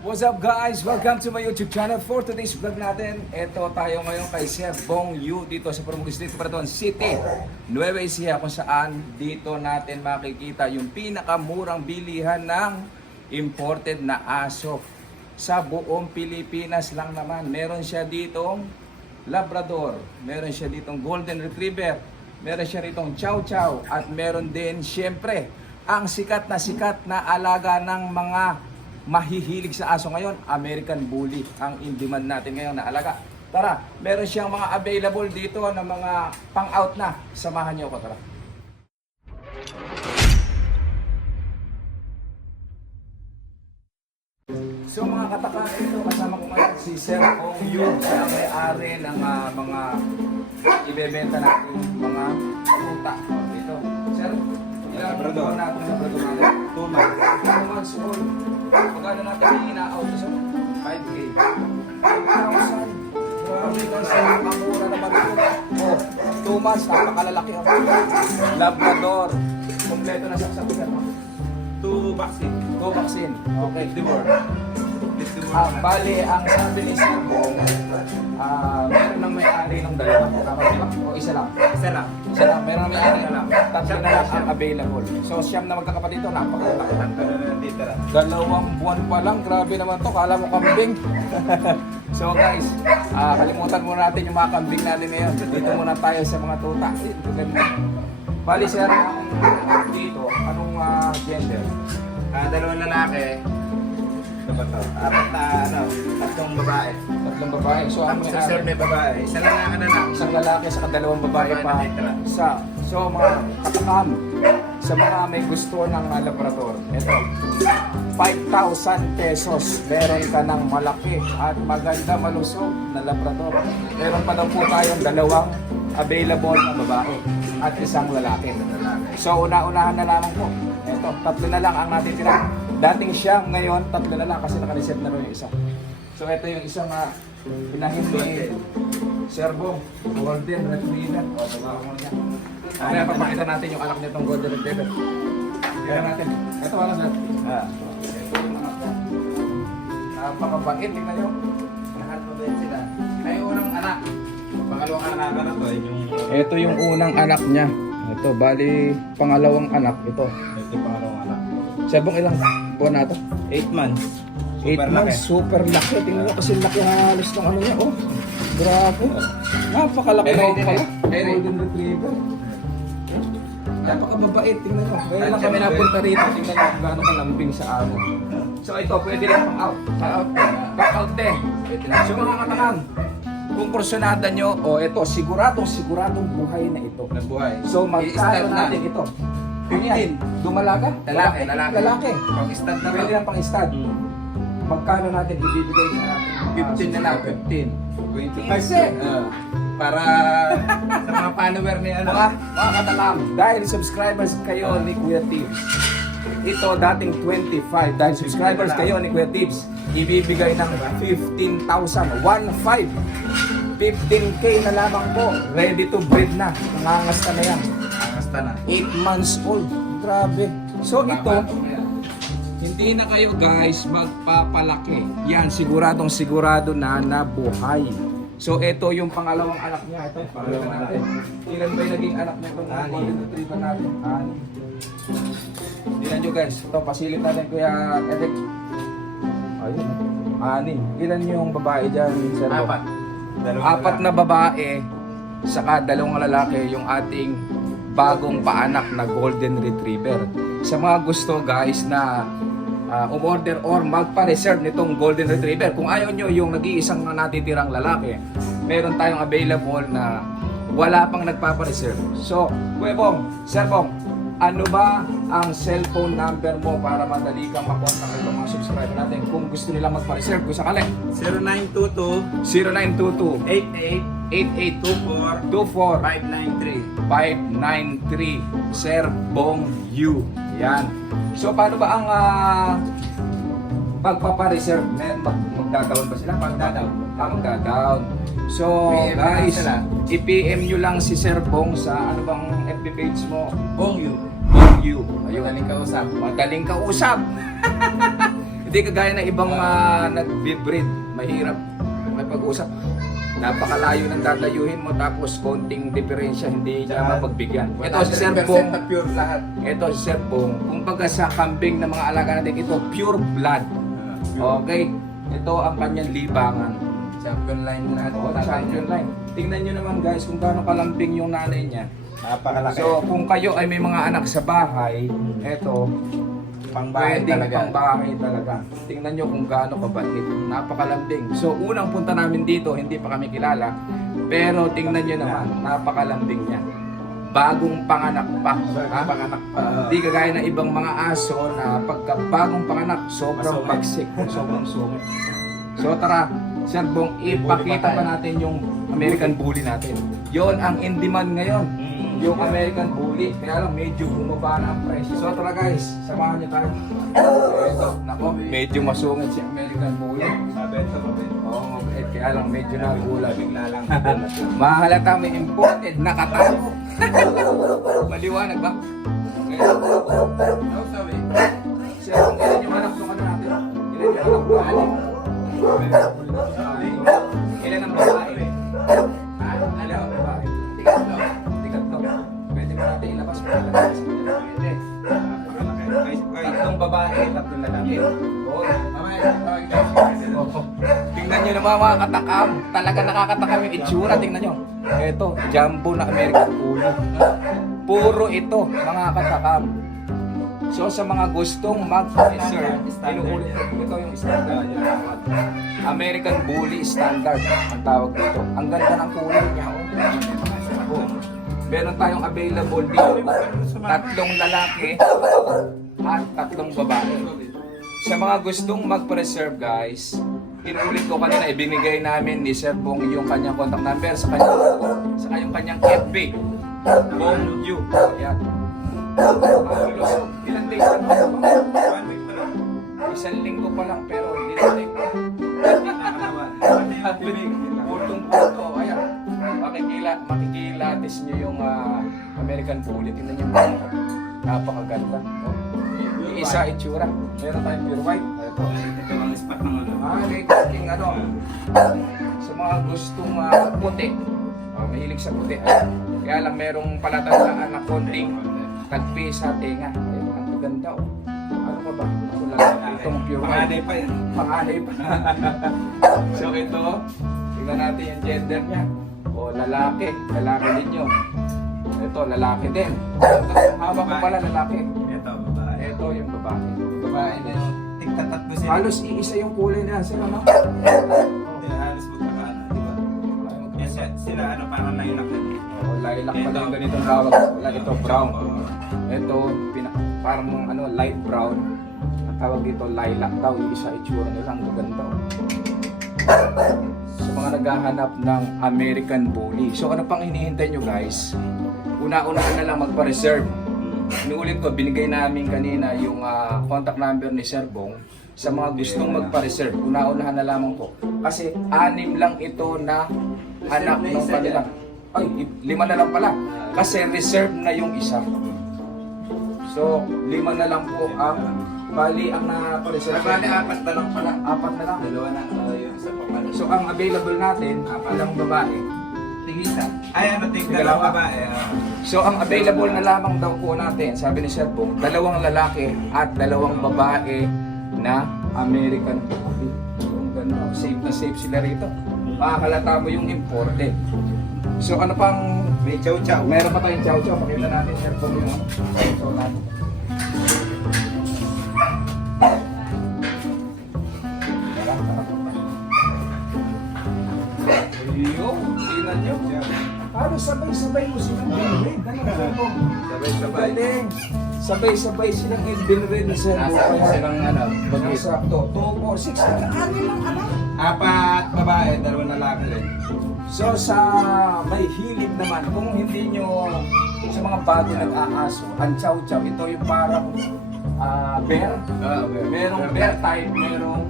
What's up guys? Welcome to my YouTube channel. For today's vlog natin, ito tayo ngayon kay Sir Bong Yu dito sa Purmugis Street, Paraton City, Nueva Ecija, kung saan dito natin makikita yung pinakamurang bilihan ng imported na aso sa buong Pilipinas lang naman. Meron siya ditong Labrador, meron siya ditong Golden Retriever, meron siya ditong Chow Chow, at meron din syempre ang sikat na alaga ng mga mahihilig sa aso ngayon, American Bully ang in-demand natin ngayon na alaga. Tara, meron siyang mga available dito na mga pang-out na. Samahan niyo ako, tara. So mga kataka, ito kasama ko ngayon si Sir Bong Yu, siya ang may-ari ng mga ibebenta natin mga fruta dito. Sir, ilang buwan natin sa produto natin? 2 months. 2 months old. Magkano natin yung ina-out sa 5K? 5,000. Grabe kasi nakamura naman ito. Oh, 2 months, napakalalaki ako. Labrador. Kompleto na saksak sir. 2 vaccine. 2 vaccine. Okay, Divor. Bali, ang sabi ni Sir Bong, meron nang may-ari ng dalawa. Tama ba? O isa lang? Isa lang. Isa lang. Meron nang may-ari na lang. Tatlo na lang ang available. So, siyam na magkakapatid ito. Napakalaki. Dito lang. 2 buwan pa lang. Grabe naman to. Kala mo kambing. So guys, kalimutan muna natin yung mga kambing natin ngayon. Dito muna tayo sa mga tuta. Ito ganda. Bali sir, dito, anong gender? 2 lalaki. Apat na, 3 babae. 3 babae. So ang Tapos sa sir may babae. Isa lalaki na lang. isang lalaki sa 2 babae pa. So mga katakam, sa mga may gusto ng Labrador, ito, 5,000 pesos. Meron ka ng malaki at maganda malusog na Labrador. Meron pa daw po tayong 2 available na babae at 1 lalaki. So una-unahan na lamang po. Ito, 3 na lang ang natitira. Dating siya, ngayon 3 na lang kasi naka-reserve na rin yung isa. So ito yung isang pinahin ni Sir Bong, Golden Retriever. O, diba mo niya. Kaya papakita natin yung anak nitong Golden Retriever. Kaya natin. Ito ano sir? Ito yung anak niya. Napakabait, tingnan nyo. Lahat pa ba sila? Ay, unang anak. Pangalawang anak na to. Ito yung unang anak niya. Ito, bali pangalawang anak ito. Ito yung pangalawang anak. Sir Bong, ilang buwan na ito? 8 months. 8 months, super laki. Tingnan nyo kasi laki halos ng ano niya. Oh, grabe. Napakalaki daw pala. Golden Retriever. Napakababait, tingnan nyo. Kaya lang kami napunta rito. Tingnan nyo kung gaano kalambing sa amo. So ito, pwede lang pang-out. Back-out din. So mga katakang, kung kursunada nyo, ito, siguradong buhay na ito. Nabuhay. So magkano natin ito? 15. Dumalaga? Lalaki. Lalaki. Pang-stud na Pwede lang. lang pang-stud. Magkano natin ibibigay sa ating 15 na lang. 15. 25. Para sa mga follower ni ano. Mga katakam, dahil subscribers kayo ni Kuya Tibbs, ito dating 25. Dahil subscribers kayo ni Kuya Tibbs, ibibigay ng 15,000. 1,500. 15K na lamang po. Ready to breed na. Nangangasta na yan. Basta na. 8 months old. Grabe. So ito, hindi na kayo guys magpapalaki. Yan, sigurado na nabuhay. So ito yung pangalawang anak niya. Ito, pangalawang natin. Ilan ba yung naging anak niya itong Golden Retriever natin? 6. Ilan nyo guys? Ito, pasilip natin Kuya Eric. Ayun. 6. Ilan yung babae dyan? Sir? 4. 4 na babae, saka 2 lalaki yung ating bagong paanak na Golden Retriever. Sa mga gusto guys na umorder or magpa-reserve nitong Golden Retriever, kung ayaw nyo yung nag-iisang natitirang lalaki, meron tayong available na wala pang nagpapa-reserve. So, Kuya Bong, Sir Bong, ano ba ang cellphone number mo para madali kang makontak ng mga subscriber natin kung gusto nilang magpa-reserve kung sakali? 0922 0922 88 88 24 593 593. Sir Bong Yu. Yan. So paano ba ang pagpapa-reserve? Magda-down ba sila? Magda-down. So guys, i-PM nyo lang si Sir Bong sa ano bang FB page mo? Bong Yu. Bong Yu. Ayun. Madaling kausap. Madaling kausap. Hindi kagaya ng ibang nag-breed, mahirap may pag-usap. Napakalayo ng dadayuhin mo tapos konting diferensya hindi niya mapagbigyan. Ito si Sir 100% Bong, na pure lahat. ito si Sir Bong, kumbaga sa kambing ng mga alaga natin, ito pure blood. Okay? Ito ang kanyang libangan. Champion line lahat. Oo, champion line. Tingnan nyo naman guys kung gaano kalambing yung nanay niya. Napakalaki. So kung kayo ay may mga anak sa bahay, ito, Pangbahay pwedeng talaga. pangbahay talaga. Tingnan nyo kung gaano kabait. Napakalambing. So unang punta namin dito, hindi pa kami kilala. Pero tingnan nyo naman, napakalambing niya. Bagong panganak pa. Ha? Panganak pa. Hindi kagaya ng ibang mga aso na pagka bagong panganak, sobrang Masungit. bagsik, sobrang sungit. So tara, Sir Bong, ipakita pa natin yung American Bully natin. Yon ang in demand ngayon. Yung American Bully. Kaya lang, medyo bumaba na ang presyo. So tara guys, samahan niyo tayo. Ito, nako, medyo masungit si American Bully. Oo, kaya lang medyo nagulat. Bigla lang. Mahalata may imported, nakatago. Maliwanag ba? Okay. Ano sabi? Sir, kung ilan yung anak ng ano natin? Ilan yung anak ng anim? Ilan ang babae? Ilan ang babae? Tigatlo. Tigatlo. Pwede ba natin ilabas mo ilan ang pwede? Tatlong babae, tatlong lalaki. Oo. Tingnan nyo naman mga katakam. Talaga nakakatakam yung itsura. Tingnan nyo. Ito, jumbo na American Bully. Puro ito, mga katakam. So sa mga gustong mag-reserve, inuulit ko, ito yung standard. American Bully Standard ang tawag dito. Ang ganda ng kulay niya. Oh. Meron tayong available dito. Tatlong lalaki at tatlong babae. Sa mga gustong mag-preserve guys, inuulit ko kanina, ibinigay namin ni Sir Bong yung kanyang contact number sa kanyang FB. Bong Yu. Ayan. Ilang days lang ba? Isang linggo pa lang pero hindi na linggo. At pultong-pulto. Ayan. Makikilatis nyo yung American Bully. Tingnan nyo yung napakaganda. Oh. Yung isa itsura. Meron tayong pure white. Ito. Ito ang spot ng ano. Yung ano. Sa mga gustong puti. Mahilig sa puti. Kaya lang merong palatandaan na konting tagpi sa tenga. Ayun, ang ganda oh. Ano ka ba? Wala itong pure white. Panganay pa yan. Panganay pa. So ito, tingnan natin yung gender niya. O lalaki, lalaki din yun. Ito, lalaki din. Ito, hawak ko pala lalaki. Ito, babae. Ito yung babae. Babae na yung tigtatatlo sila. Halos iisa yung kulay nila. Sila no? Halos magkakaano, di ba? Yan sila, ano, parang lilac. O, lilac pala yung ganitong tawag. Wala, ito brown. Ito, parang ano, light brown. Ang tawag dito, lilac daw. Yung isa itsura nila. Ang ganda. Sa mga naghahanap ng American Bully. So ano pang hinihintay nyo guys? Una-una na lang magpa-reserve. Inuulit ko, binigay namin kanina yung contact number ni Sir Bong. Sa mga gustong magpa-reserve, una-unahan na lamang po. Kasi 6 lang ito na anak ng kanila. Ay, 5 na lang pala. Kasi reserve na yung isa. So, 5 na lang po ang bali ang na-reserve. Bali, 4 na lang pala. 4 na lang. Dalawa na, yung isa pa pala. So, ang available natin, 4 lang babae. Tingisa. Ay, ano, Dalawa. dalawa babae. So, ang available na lamang daw po natin, sabi ni Sir Bong, 2 lalaki at 2 babae na American Bully. Yung ganda, safe na safe sila rito. Makakalata mo yung imported. So, ano pang... May chow-chow. Meron pa tayong chow-chow. Pakita natin, Sir Bong, yung chow-chow natin. Ayun, tingnan nyo. Halos sabay-sabay mo silang binred. Ano ba ito? Sabay-sabay. Galing. Sabay-sabay silang binred na Sir Bong. Nasa silang ano, Sakto. 2, 4, 6. Ano lang anak? 4 babae, 2 lalaki rin. So sa may hilig naman, kung hindi nyo sa mga bago nag-aaso, ang chow-chow, ito yung parang bear. Merong bear type, merong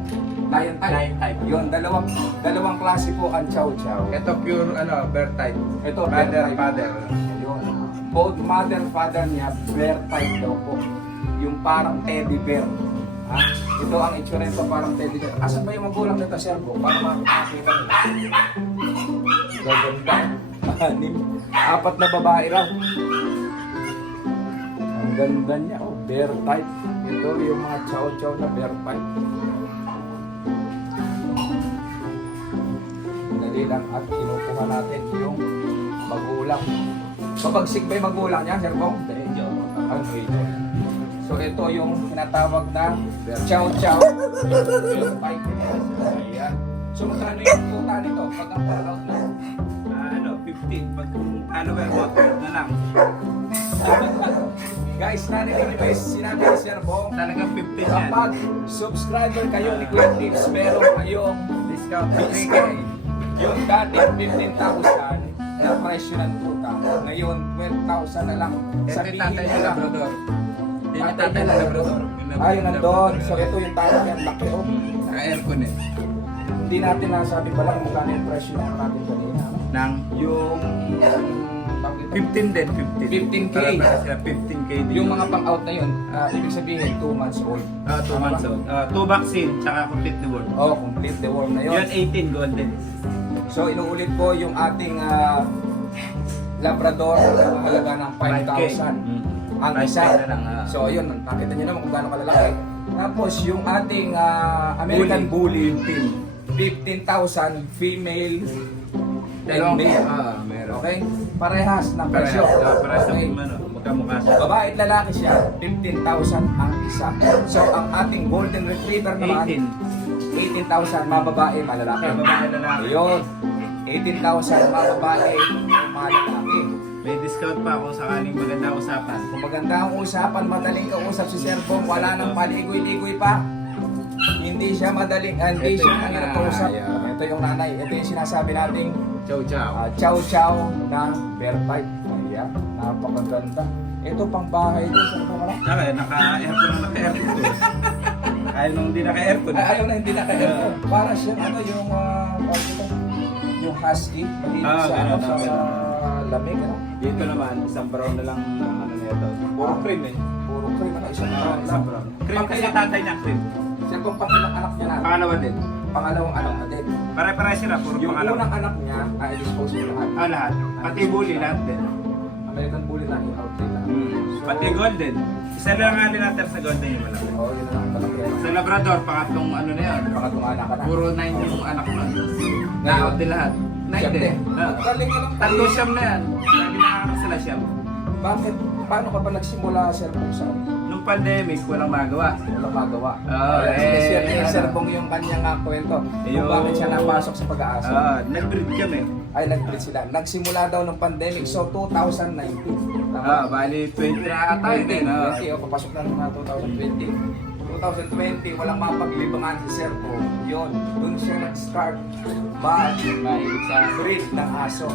lion type. Yun, dalawang klase po ang chow-chow. Ito pure, ano, bear type. Ito, bear Mother, type. father. Yun. Both mother, father niya, bear type daw po. Yung parang teddy bear Ha? Ito ang itsura nito, parang teddy bear. Asan ba yung magulang nito, sir? Para makakita nila. Gaganda. Anim. 4 na babae raw. Ang ganda niya. Oh, bear type. Ito yung mga chow-chow na bear type. Dali lang at kinukuha natin yung magulang. Mabagsik ba yung magulang niya, sir Bong? Medyo. Ang medyo. So ito yung tinatawag na chow-chow. Bear type. Ayan. So magkano yung puta nito pag ang para-out na? 15. Pag follower mo, na lang. Guys, narinig niyo guys, sinabi ni Sir Bong, Talagang 15 yan. kapag subscriber kayo ni Kuya Tips, meron kayong Discount. discount. Yung dating 15,000 na presyo ng puta. Ngayon, 12,000 na lang. Ito yung Sabihin tatay ng nila. Labrador. Ito yung Tatay tatay ng ng Labrador. Ah, yun nandun. So ito yung tawag yan, laki oh. Naka-aircon eh. Hindi natin nasabi pala kung magkano yung presyo ng natin kanina. ano? Nang Yung 15 din, 15. 15K. Para sila 15K din. yung mga pang-out na yun, ibig sabihin 2 months old. 2 months old. 2 vaccine, tsaka complete the world. Oh, complete the worm na yun. Yun 18 golden. So inuulit ko yung ating Labrador na halaga ng 5,000 ang 5K isa. na lang, So yun, nakita nyo naman kung gaano kalalaki. Tapos yung ating American Bully, 15,000 female and Dalawang male. meron. Okay? Parehas ng presyo. Para sa Okay. magkamukha siya. Babae at lalaki siya, 15,000 ang isa. So ang ating Golden Retriever naman, 18,000 mga babae, mga lalaki. Babae, lalaki. Ayun, 18,000 mga babae, mga lalaki. May discount pa kung sakaling maganda usapan. Kung maganda ang usapan, madaling kausap si Sir Bong, wala nang paligoy-ligoy pa. Hindi siya madaling, hindi Ito siya yung ang nanay. kausap. Ito yung nanay, ito yung sinasabi nating Chow chow. chow-chow na bear type. Ayan, napakaganda. Ito pang bahay din, Sir Bong, ano? Naka-aircon na naka-aircon. Ayaw nung hindi naka-aircon. Ayaw na hindi naka-aircon. Para siya ano yung tawag ito, yung husky, mahilig sa ano ganun, sa ganun. lamig ano. Dito naman, isang brown na lang ang ano nito. Puro cream eh. Puro cream ano isang Isang lang. brown. Cream kasi tatay niya cream. Siya pong pangilang anak niya na. Pangalawa din. Pangalawang anak na din. Pare-pare sila, puro Yung pangalawa. unang anak niya ay dispose mo lahat. Lahat. Pati bully lahat din. American Bully lang yung out din. Pati golden. Isa lang nga din natin sa golden yung malaki. Oo, yun na lang talaga. Sa Labrador, pangatlong ano na yan. Pangatong anak ka na. Puro 9 yung anak mo. Na-out din lahat. 9 Siyam din. din. Galing ka lang. Tatlo siyam na yan. Lagi nakakakas sila siyam. Bakit? Paano ka ba nagsimula, Sir Bong, sa Nung pandemic, walang magawa. walang magawa? Oo, Sir Bong yung kanyang kwento. Kung Yung- bakit siya napasok sa pag-aasa. Nag-breed kami. Ay, nag-breed sila. Nagsimula daw ng pandemic. So, 2019. Bali 20 na ata yun din. 20, papasok na ng 2020. 2020, walang mapaglibangan si Sir Bong. Yun, dun siya nag-start mag-breed ng aso.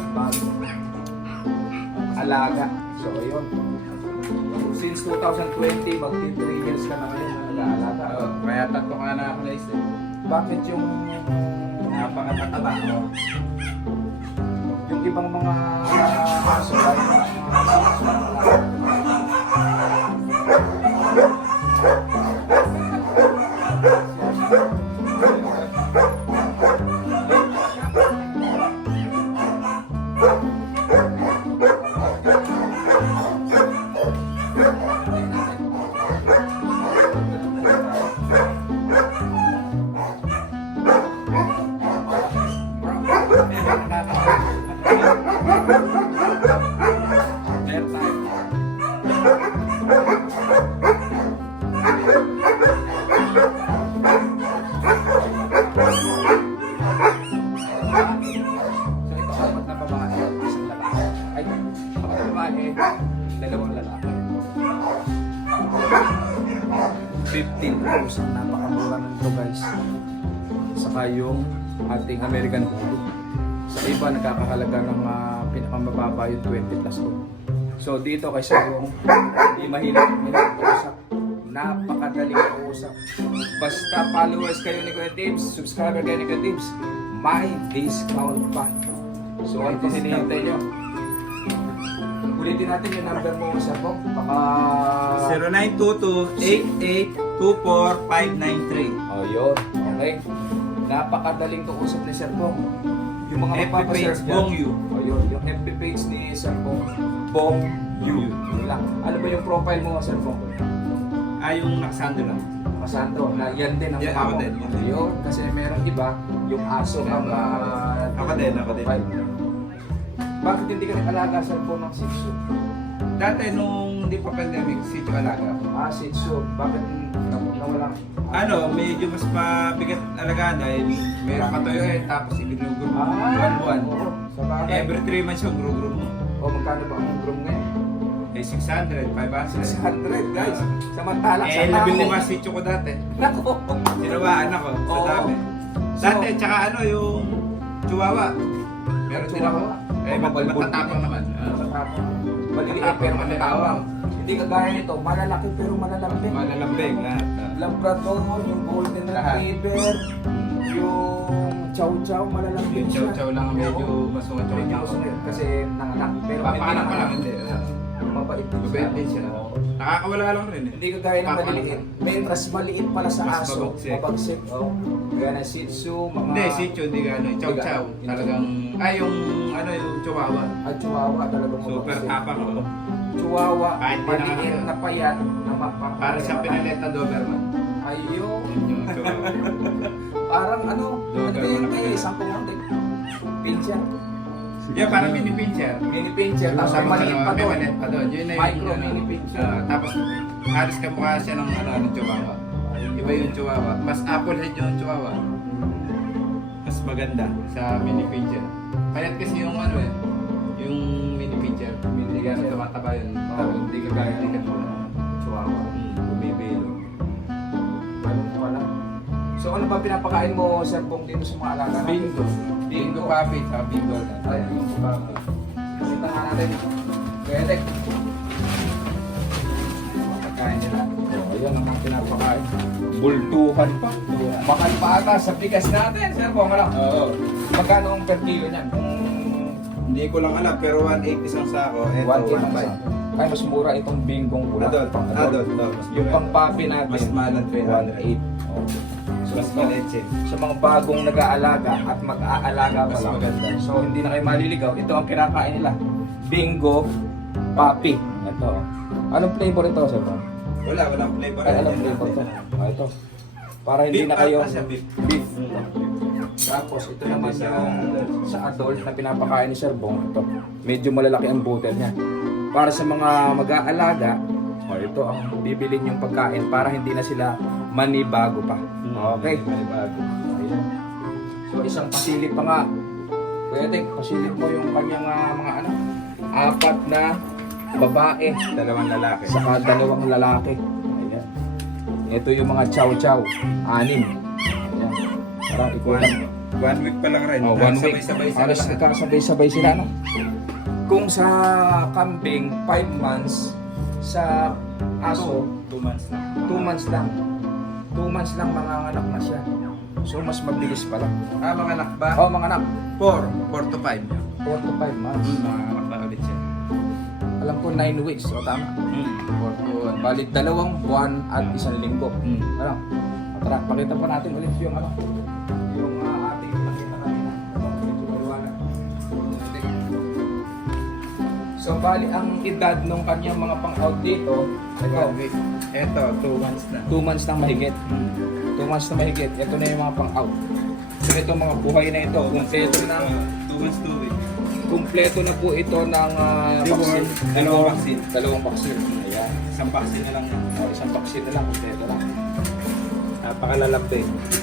Mag-alaga. So, yun. Since 2020, magti 3 years ka na ngayon na nag-aalaga. Kaya tatlo ka na ako na-isip. Bakit yung Napakatataba. yung ibang mga aso like dalawang lalaki. 15,000, napakamura nito guys. Saka yung ating American Bully. Sa iba nagkakahalaga ng pinakamababa yung 20 plus ko. So dito kay Sir Bong, hindi mahirap kausap. Napakadaling kausap. Basta followers kayo ni Kuya Tips, subscriber kayo ni Kuya Tips, may discount pa. So ano pang hinihintay nyo? Ulitin natin yung number mo, Sir Bong. Baka... 0922-8824-593. Oh, yun. Okay. Napakadaling kausap ni Sir Bong. Yung mga FB mapapasearch page, Bong Yu. Oh, yun. Yung FB page ni Sir Bong. Bong Yu. Yun lang. Ano ba yung profile mo, Sir Bong? Yung nakasando lang. Kasanto, na yan din ang Yan, mukha ako mo. din, yan. Yun. Kasi meron iba, yung aso ang... Ako din. profile. Bakit hindi ka nag-alaga, Sir Bong, ng Shih Tzu? Dati nung hindi pa pandemic, Sitio Alaga. Shih Tzu. Bakit nawala? Medyo mas mabigat alagaan dahil meron katuyuin tapos ibinugro mo buwan-buwan. Oo. Sa bagay. Every 3 months yung gro-gro mo. Magkano ba ang groom ngayon? 600, 500. 600, guys. Samantalang sa Labil lima sitio ko dati. Nako. Sinawaan ako sa Oo. dami. Dati, tsaka yung Chihuahua. Meron din ako. Matatapang naman. Maliliit pero matatapang. Hindi kagaya nito, malalaki pero malalambing. Malalambing lahat. Labrador, yung golden Lahat. retriever, yung chow chow, malalambing Yung siya. chow-chow lang ang medyo masungat-sungat Medyo ako. masungit kasi nanganak. Pero Papanak pa lang, hindi. Mabait din Mabait din siya. Nakakawala lang rin eh. Hindi kagaya ng Papanak maliliit. Mentras maliit pala sa Mas aso. mabagsik. Mabagsik. Oh. Gaya ng Shih Tzu, mga... Hindi, sitio, hindi gano'n. Chow-chow. Talagang, yung Chihuahua. At Chihuahua talagang Super mabagsik. tapang ako. Chihuahua, Kahit di maliit na- na payat na mapapayat. Para siyang pinalit na Doberman. Ayun. Yun yung Chihuahua. Parang ano ba yun kayo? Doberman. Isang pumuntik. Pincher. Yeah, parang mini pincher. Mini pincher. Tapos ang maliit pa May doon. maliit pa doon. Yun na Micro mini pincher. Tapos, halos kamukha siya ng Chihuahua. Iba yung Chihuahua. Mas apple head yung Chihuahua. Mas maganda sa mini pincher. Payat kasi yung yung mini pincher. Hindi ka tumataba yun. Hindi ka gaya. Hindi ka tulad. Chihuahua. Bumibilo. Ganun pala. So ano ba pinapakain mo, Sir Bong, dito sa mga alaga natin? Bingo. Bingo puppy. Sa bingo. Ay, bingo puppy. Kita nga natin. Pwede. Pagkain nila. Oh, ayan ang pinapakain. Bultuhan pa. Mahal pa ata sa bigas natin, Sir Bong. Ano? Oo. Magkano ang per kilo niyan? Hindi ko lang alam, pero 180 isang sako. Ito, 1.5. Ay, mas mura itong bingong pula. Adult. Adult. Yung pang papi natin, Mas mahal ang 300. 1.8. So, Mas maliit. sa mga bagong nag-aalaga at mag-aalaga pa Mas lang. maganda. So, hindi na kayo maliligaw. Ito ang kinakain nila. Bingo papi. Ito. Anong flavor ito, Sir Bong? Walang flavor. Ay, alam flavor ito. Ito. Para hindi Beef na kayo... ata siya, beef. Beef. Tapos ito naman yung sa adult na pinapakain ni Sir Bong. Ito. Medyo malalaki ang butel niya. Para sa mga mag-aalaga, ito ang bibilin yung pagkain para hindi na sila manibago pa. Okay. Manibago. Ayan. So isang pasilip pa nga. Pwede, pasilip mo yung kanyang mga anak. 4 na babae. 2 lalaki. Saka 2 lalaki. Ayan. Ito yung mga chow-chow. 6. Ayan. Parang ikulang. 1 week pa lang rin. 1 week. Sabay-sabay sila Halos lahat. nagkasabay-sabay sila, no? Kung sa kambing, 5 months. Sa aso, 2 months lang. 2 months lang. 2 months lang manganganak na siya. So mas mabilis pala. Mga anak ba? Oh, mga anak. 4 to 5. 4 to 5 months. Mga anak na ulit siya. Alam ko 9 weeks. O tama. 4 to 1. Balik 2 buwan at 1 linggo. Ano? Tara, pakita pa natin ulit yung ano. Yung ating pakita kanina. Medyo maliwanag. So bali ang edad ng kanyang mga pang-out dito, ito, Ito, 2 months na. 2 months na mahigit. 2 months na mahigit. Ito na yung mga pang-out. So ito mga buhay na ito. Kumpleto na. 2 months, 2 weeks. Kumpleto na po ito ng Reward. Dalawang vaccine. 2 vaccine. Ayan. Isang vaccine na lang. Isang vaccine na lang. Kumpleto na. Napakalalapte.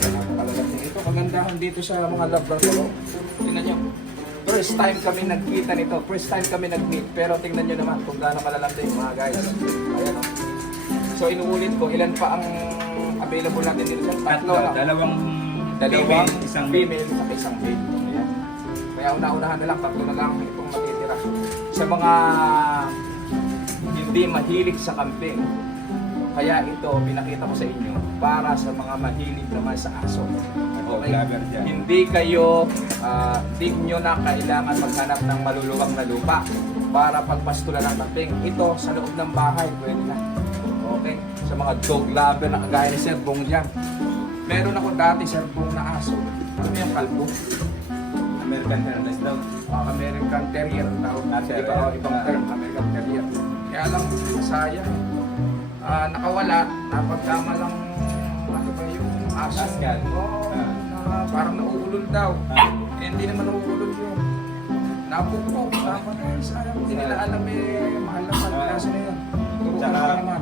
Napakalagay ito. Kagandahan dito sa mga Labrador. Tingnan nyo. First time kami nagkita nito. First time kami nag-meet. Pero tingnan nyo naman kung gaano malalambing mga guys. Ayan o. So inuulit ko, ilan pa ang available natin dito sa tatlo. No? Dalawang Dalawang isang female at isang male. Ayan. Kaya una-unahan na lang, 3 na lang itong matitira. Sa mga hindi mahilig sa kambing, kaya ito pinakita ko sa inyo para sa mga mahilig naman sa aso. Okay? vlogger dyan. Hindi kayo, hindi nyo na kailangan maghanap ng maluluwang na lupa. para pagpastulan ng lambing. Ito sa loob ng bahay, pwede na. Okay? Sa mga dog lover na kagaya ni Sir Bong dyan. Meron ako dati Sir Bong na aso. Ano yung kalbo? American Hairless daw. American Terrier ang tawag natin. Ibang term, American Terrier. Kaya lang, sayang. Nakawala, napagkama lang ano ba yung aso. Askan. Oo, na parang nauulol daw. Eh, hindi naman nauulol yun. Napukpok, tapos sayang. Hindi nila alam mahal naman. Kaso na yun. Turuan Tsaka, ka naman.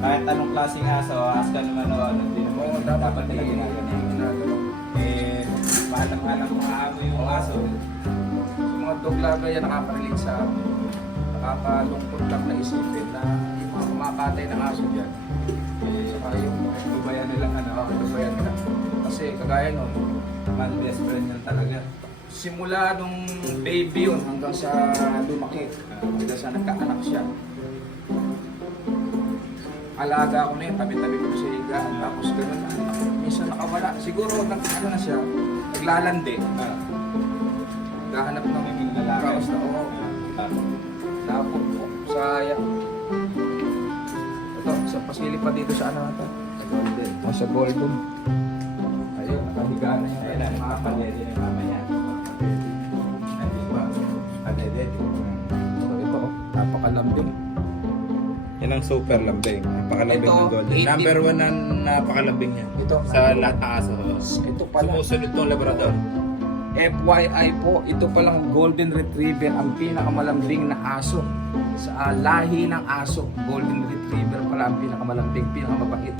Kahit anong klaseng aso, Askan naman o ano, hindi naman Oo, dapat nila ginagawa. Eh, mahal ng mga amo yung aso. Yung mga dog lover yan nakaka-relate sa nakakalungkot lang na isipin na yung mga kumakatay ng aso dyan. Saka yung lubayan nila, lubayan nila. Kasi kagaya nun, Man, best friend yan talaga. simula nung baby yun hanggang sa lumaki, hanggang sa nagkaanak siya. Alaga ko na yun, tabi-tabi ko sa higaan, tapos gano'n na. Minsan nakawala. Siguro, ano na siya, naglalandi. Naghahanap ng Naging lalaki. kaos na, oo. Tapos po, sayang. Ito, sa pasilip pa dito sa ano na ito. Sa golden. O sa golden. Ayun, nakahiga na yun. Ayun na, makapaledi ng mama niya. Hindi ba? Paledi. So ito, napakalambing. Yan ang super lambing. Napakalambing Ito, ng golden. 18. Number 1 na napakalambing niya. Ito, Sa lahat ng aso. ito pala. Sumusunod tong Labrador. FYI po, ito palang Golden Retriever ang pinakamalambing na aso. Sa lahi ng aso, Golden Retriever pala ang pinakamalambing, pinakamabait.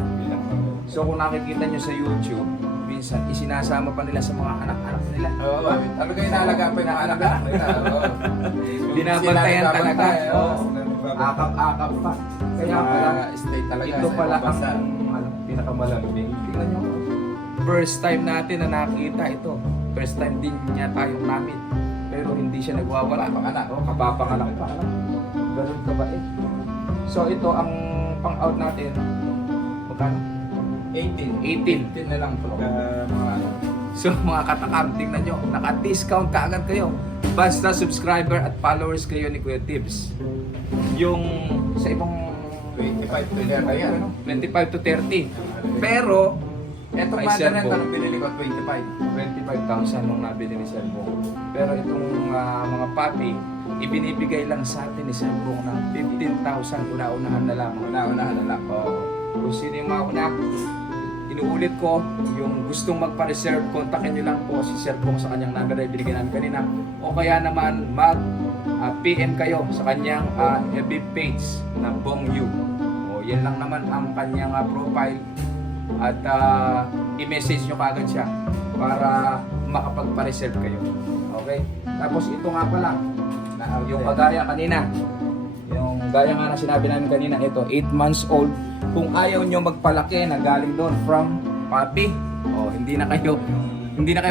So kung nakikita nyo sa YouTube, minsan isinasama pa nila sa mga anak-anak nila. Oo, talaga inalaga pa yung anak nila. Binabantayan talaga. Akap-akap pa. Kaya pala, state talaga. ito sa pala ibang bansa. ang pinakamalambing. Tingnan nyo. First time natin na nakita ito. First time din niya tayong namit. Pero hindi siya nagwawala. Panganak. O, kapapanganak pa. Ganun ka ba eh. So ito ang pang-out natin. Magkano? 18. 18. 18 na lang po. Mga ano. So mga katakam, tingnan nyo. Naka-discount ka agad kayo. Basta subscriber at followers kayo ni Kuya Tibbs. Yung sa ibang 25 to 30 yan. 25 to 30. Pero Etong Ay, mother Sir na Bong. binili ko 25. 25,000 nung nabili ni Sir Bong. Pero itong mga puppy, ibinibigay lang sa atin ni Sir Bong ng 15,000 una-unahan na lamang. Una-unahan na lang. Kung sino yung mauna, inuulit ko, yung gustong magpa-reserve, kontakin nyo lang po si Sir Bong sa kanyang number na ibinigay namin kanina. O kaya naman PM kayo sa kanyang FB page na Bong Yu. O yan lang naman ang kanyang profile. At i-message nyo kaagad siya para makapagpa-reserve kayo. Okay? Tapos ito nga pala, yung kagaya kanina, yung gaya nga na sinabi namin kanina, ito, 8 months old. Kung ayaw nyo magpalaki na galing doon from puppy, hindi na kayo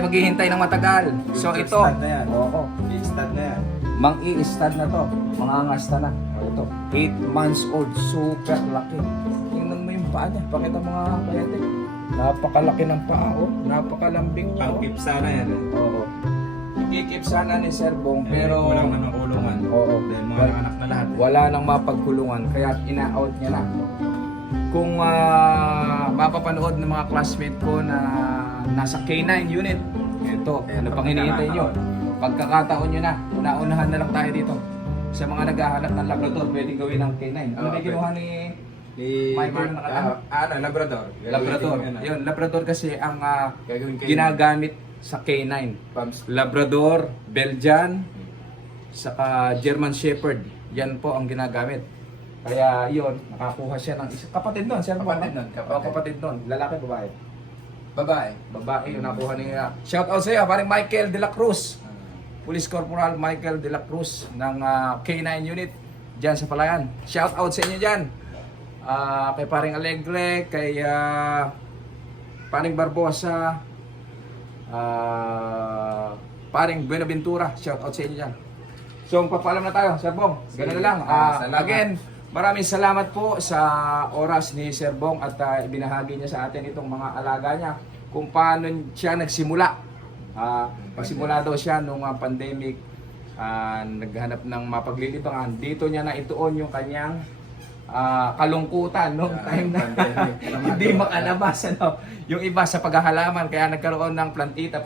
maghihintay ng matagal. So ito, Stud na yan. oo, I-stud na yan. mang-i-stud na to, mangangasta na. Ito, 8 months old, super laki. Tingnan mo yung paa niya, pakita mga kayate. Napakalaki ng paa, napakalambing niya. Pang-keep sana yan. Oo. Ikikip sana ni Sir Bong, pero Walang manang kulungan. Oo. Dahil mga anak na lahat. wala nang mapagkulungan, kaya ina-out niya na. Kung mapapanood ng mga classmate ko na nasa K9 unit, ito, ano pang hinihintay nyo? Pagkakataon nyo na, una-unahan na lang tayo dito. Sa mga naghahanap ng Labrador, pwede gawin ng K9. Ano Oo, ba kinuha ni Michael na Labrador. Labrador? Yun, Labrador kasi ang Gagawin kayo. ginagamit sa K9. Pumps. Labrador, Belgian, saka German Shepherd. Yan po ang ginagamit. Kaya yun, nakakuha siya ng isa. Kapatid nun, sir. Kapatid nun, kapatid. Kapatid nun. Lalaki, babae. Babae. Babae yung nakuha niya. Shout out sa iyo, parang Michael De La Cruz. Police Corporal Michael De La Cruz ng K9 unit dyan sa Palayan. Shout out sa inyo dyan. Kay paring Alegre, kay paring Barbosa, paring Buenaventura. Shout out sa inyo dyan. So magpapaalam na tayo, Sir Bong. Ganun na lang. Salamat. Again, maraming salamat po sa oras ni Sir Bong at ibinahagi niya sa atin itong mga alaga niya kung paano siya nagsimula. Pagsimula daw siya nung pandemic, naghanap ng mapaglilibangan. Dito niya na ituon yung kanyang kalungkutan noong time na hindi makalabas, ano, yung iba sa paghahalaman, kaya nagkaroon ng plantito,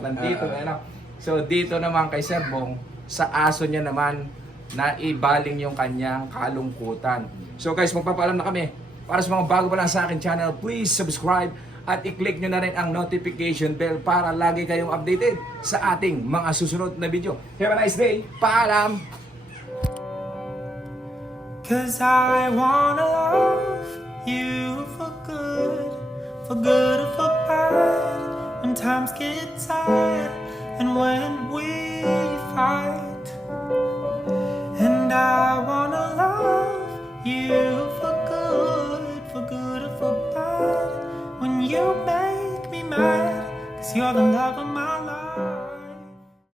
ano. So dito naman kay Sir Bong, sa aso niya naman na ibaling yung kanyang kalungkutan. So guys, magpapaalam na kami. Para sa mga bago pa lang sa akin channel, please subscribe at i-click nyo na rin ang notification bell para lagi kayong updated sa ating mga susunod na video. Have a nice day. Paalam! 'Cause I wanna love you for good or for bad. When times get tight and when we fight, and I wanna love you for good or for bad. When you make me mad, 'cause you're the love of